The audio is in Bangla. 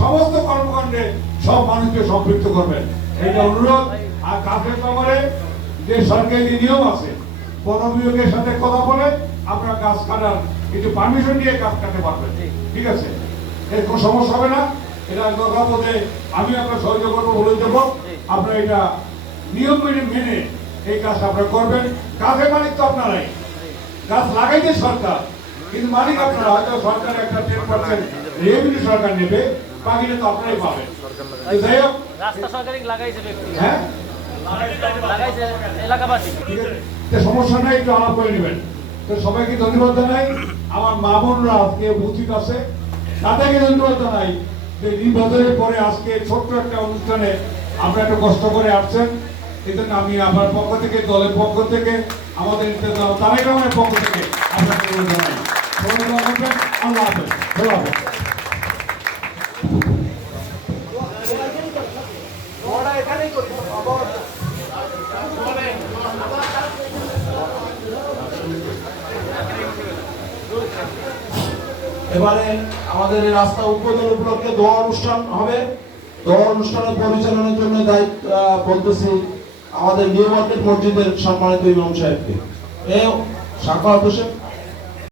সমস্ত কর্মকাণ্ডে সব মানুষকে সম্পৃক্ত করবেন, এইটা অনুরোধ। আর কাজের ব্যাপারে যে সরকারি নিয়ম আছে, বন বিভাগের সাথে কথা বলে আপনারা গাছ কাটার একটু পারমিশন নিয়ে গাছ কাটতে পারবেন, ঠিক আছে? এর কোনো সমস্যা হবে না। এটা দরকার পড়লে আমি আপনার সহযোগ করবো, বলে দেবো। আপনারা এটা নিয়ম মেনে এই কাজ আপনারা করবেন। গাছের মালিক তো আপনারাই, গাছ লাগাইতে সরকার, কিন্তু মালিক আপনারা। হয়তো সরকার একটা 10% রেভিনিউ সরকার নেবে, বাকিটা তো আপনারাই পাবেন। যাই হোক, রাস্তা সরকারি লাগাইছে ব্যক্তি, হ্যাঁ লাগাইছে এলাকাবাসী। সমস্যা নাই, একটু আলাপ করে নেবেন। তো সবাইকে ধন্যবাদ জানাই। আমার মা বোনরা আজকে উপস্থিত আছে, তাদেরকে ধন্যবাদ জানাই যে নির্বাচনের পরে আজকে ছোট্ট একটা অনুষ্ঠানে আমরা একটু কষ্ট করে আসছেন। এই জন্য আমি আমার পক্ষ থেকে, দলের পক্ষ থেকে, আমাদের তারেক রহমানের পক্ষ থেকে আপনাকে জানাই। আল্লাহ হাফেজ। ধন্যবাদ। এবারে আমাদের এই রাস্তা উদ্বোধন উপলক্ষে দোয়া অনুষ্ঠান হবে। দোয়া অনুষ্ঠানের পরিচালনার জন্য দায়িত্ব বলতেছি আমাদের নিউ মার্কেট মসজিদের সম্মানিত ইমাম সাহেবকে। এ সাখাওয়াত হোসেন।